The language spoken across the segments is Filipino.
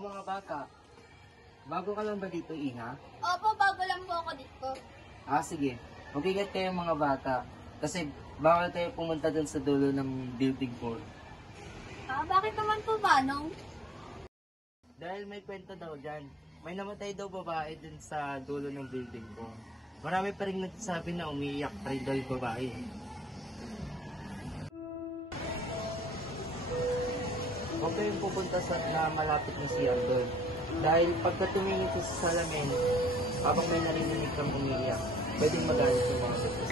mga bata. Bago ka lang ba dito, Ina? Opo, bago lang po ako dito. Sige. Mag-ingat kayo mga bata. Kasi bawal kayo pumunta dun sa dulo ng building po. Bakit naman po, Manong? Dahil may kwento daw dyan. May namatay daw babae dun sa dulo ng building ko. Marami pa rin nagsasabi na umiiyak pa rin daw yung babae. Huwag kayong pupunta na malapit na siya doon. Dahil pagka tumingin ko sa salamin, habang may narinig kang umiiyak, pwedeng magalit yung mga bata.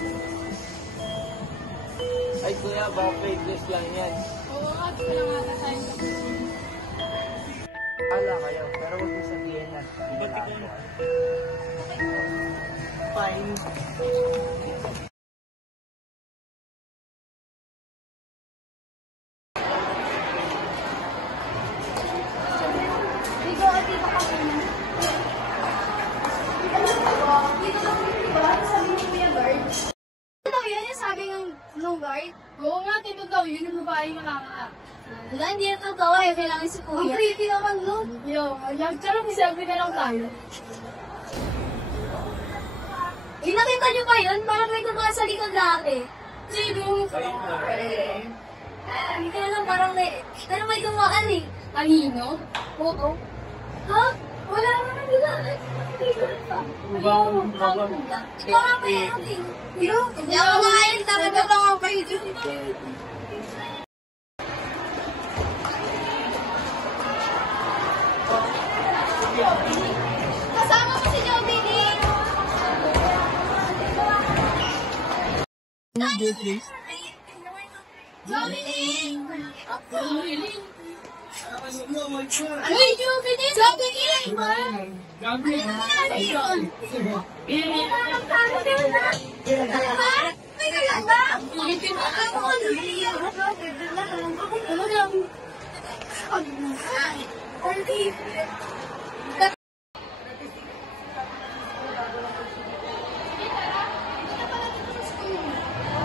Ay kuya, baka fake news lang yan. Oo nga, wala nga na tayo. Ala kayo, pero huwag yung sabihin na. Ba't ikaw na? Fine. Dito at dito kami. Dito lang dito ba? Sabi ni Kuya Guard. Ano daw yun yung sabi ng guard? Oo nga, dito daw yun yung babae nga nakakita. Wala, hindi na totoo eh. Kailangan si Kuya. Ang creepy naman nun. Yo, charot, selfie na lang tayo. Nakita niyo ba yun? Parang may tumakas sa likod dati. Sino? Hindi ka lang parang may tumakan eh. Kanino? Photo? Ha? Wala naman nila. Baka pa natin. Hindi ako makain. Talaga lang ako kayo dyan. Kasama mo si Joby Lee. Joby Lee! Ay, Joby Lee! Joby Lee! Joby Lee! Ano yun? May kalamba!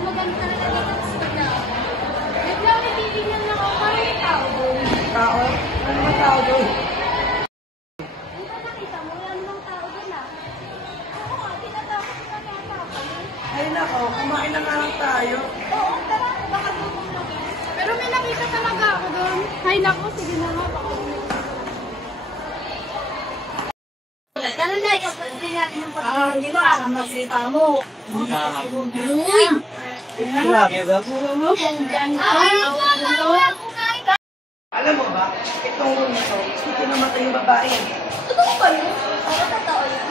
Maganda na lang ang sila. Naglang nabibigyan na ako para yung tao doon. Tao? Ano ba tao doon? Ano ba nakita mo? Wala namang tao doon ah. Oo nga, tinatakot na yata ako. Ay nako, kumain na nga lang tayo. Oo, tara, baka doon na. Pero may nakita talaga ako doon. Ay nako, sige na nga. Tara na, ikapasin natin yung pagkakas. Hindi ba? Magsita mo. Uy! Grabe ba? Alam mo ba, itong room na to, dito namatay yung babae. Totoo ba yun? Oo, totoo yun.